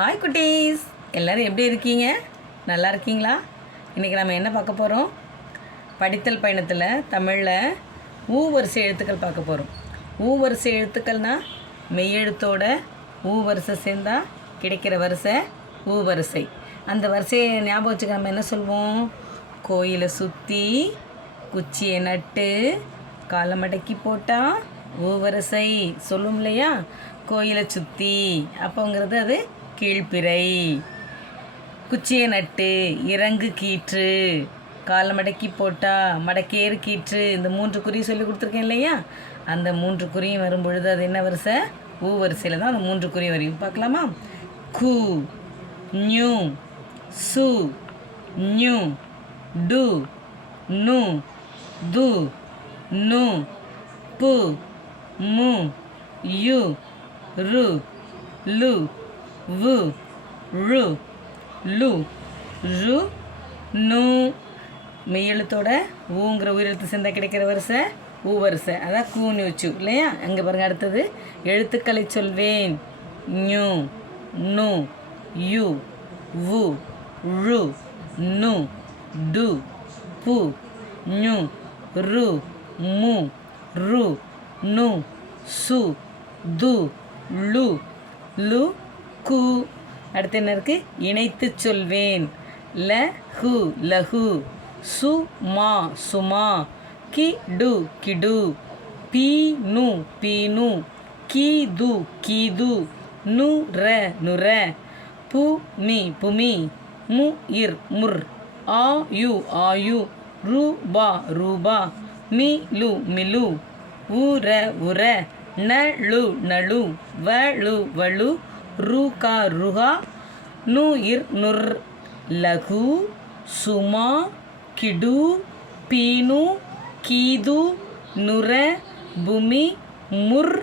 Hi குட்டீஸ். எல்லோரும் எப்படி இருக்கீங்க? நல்லா இருக்கீங்களா? இன்றைக்கி நம்ம என்ன பார்க்க போகிறோம் படித்தல் பயணத்தில் தமிழில் ஊ வரிசை எழுத்துக்கள் பார்க்க போகிறோம் ஊ வரிசை எழுத்துக்கள்னா மெய்யெழுத்தோட ஊ வரிசை சேர்ந்தால் கிடைக்கிற வரிசை ஊ வரிசை. அந்த வரிசையை ஞாபகம் வச்சுக்க நம்ம என்ன சொல்வோம்? கோயிலை சுற்றி குச்சியை நட்டு காலை மடக்கி போட்டால் ஊவரசை சொல்லும் இல்லையா கோயிலை சுற்றி அப்போங்கிறது அது கீழ்ப்பிறை குச்சியை நட்டு இறங்கு கீற்று. காலை மடக்கி போட்டா மடக்கேறு கீற்று. இந்த மூன்று குறி சொல்லி கொடுத்துருக்கேன் இல்லையா? அந்த மூன்று குறியும் வரும் பொழுது அது என்ன வரிசை? ஊ வரிசையில் தான் அந்த மூன்று குறி வரையும் பார்க்கலாமா? கு நியூ சு நியூ டு நு து நு பு மு யு ரு லு. வு ரு லு ரு நு. மெய்யெழுத்தோட ஊங்கிற உயிரெழுத்து சேர்ந்தா கிடைக்கிற வரிசை ஊ வரிசை. அதான் கூனி வச்சு இல்லையா? அங்கே பாருங்க அடுத்தது. எழுத்துக்களை சொல்வேன். நியூ நு யு வு ரு நு டு பு நு ரு மு ரு நு சு து லு லு கு. அடுத்து என்ன இருக்கு? இணைத்து சொல்வேன். ல ஹு லஹு. சு மா சுமா. கி டு கிடு. பி நு பீனு கீது கீது நு ர நுர பு மி புமி மு. இர் முர். ஆ யு ஆயு ரு பா ரூபா மி லு மிலு ஊர உர நழு நழு வழு ரூ ருகா ருகா நு இர் நுர் லகு சுமா கிடு பீனு கீது நுர புமி முர்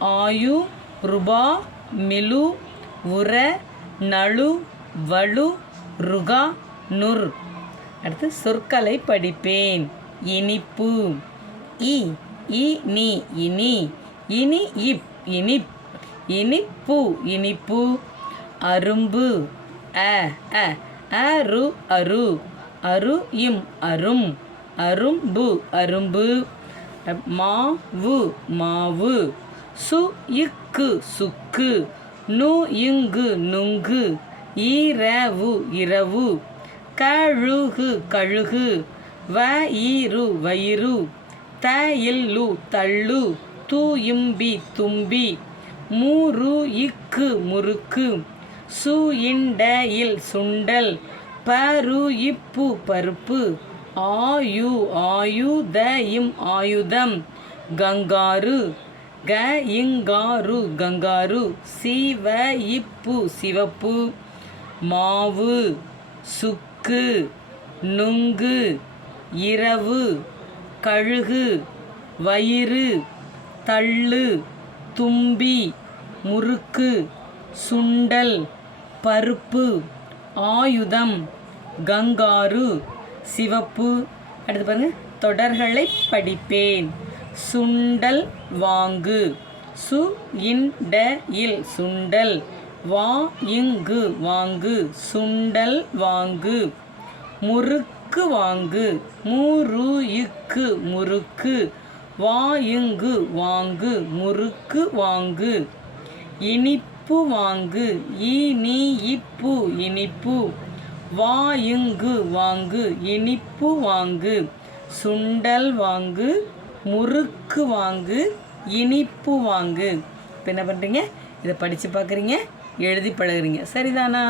ஆயு ருபா மிலு உர நழு வலு ருகா நுர். அடுத்து சொற்களை படிப்பேன். இனிப்பு. இ இனி இனி இனி இப் இனிப். இனிப்பு இனிப்பு. அரும்பு. அ அ. அரு அரு. அரு இம் அரும். அரும்பு அரும்பு. மாவு மாவு. சு இக்கு சுக்கு. நு இங்கு நுங்கு. ஈரவு இரவு. கழுகு கழுகு. வ ஈரு வயிறு. த இல்லு தள்ளு. தூயும்பி தும்பி. மூரு இக்கு முறுக்கு. சு இண்ட இல் சுண்டல் பரு இப்பு பருப்பு. ஆயு ஆயுத இம் ஆயுதம். கங்காரு க இங்காரு கங்காரு. சிவ இப்பு சிவப்பு. மாவு சுக்கு நுங்கு இரவு கழுகு வயிறு தள்ளு. தும்பி முறுக்கு சுண்டல் பருப்பு ஆயுதம் கங்காரு சிவப்பு. அடுத்து பாருங்க. தொடர்களை படிப்பேன். சுண்டல் வாங்கு. சு இண்ட இல் சுண்டல். வா இங்கு வாங்கு. சுண்டல் வாங்கு. முறுக்கு வாங்கு. முரு இக்கு முறுக்கு. வா இங்கு வாங்கு முறுக்கு வாங்கு. இனிப்பு வாங்கு இனி இப்பு இனிப்பு. வா இங்கு வாங்கு இனிப்பு வாங்கு. சுண்டல் வாங்கு முறுக்கு வாங்கு இனிப்பு வாங்கு. இப்போ என்ன பண்ணுறீங்க இதை படித்து பார்க்குறீங்க எழுதி பழகுறீங்க. சரிதானா?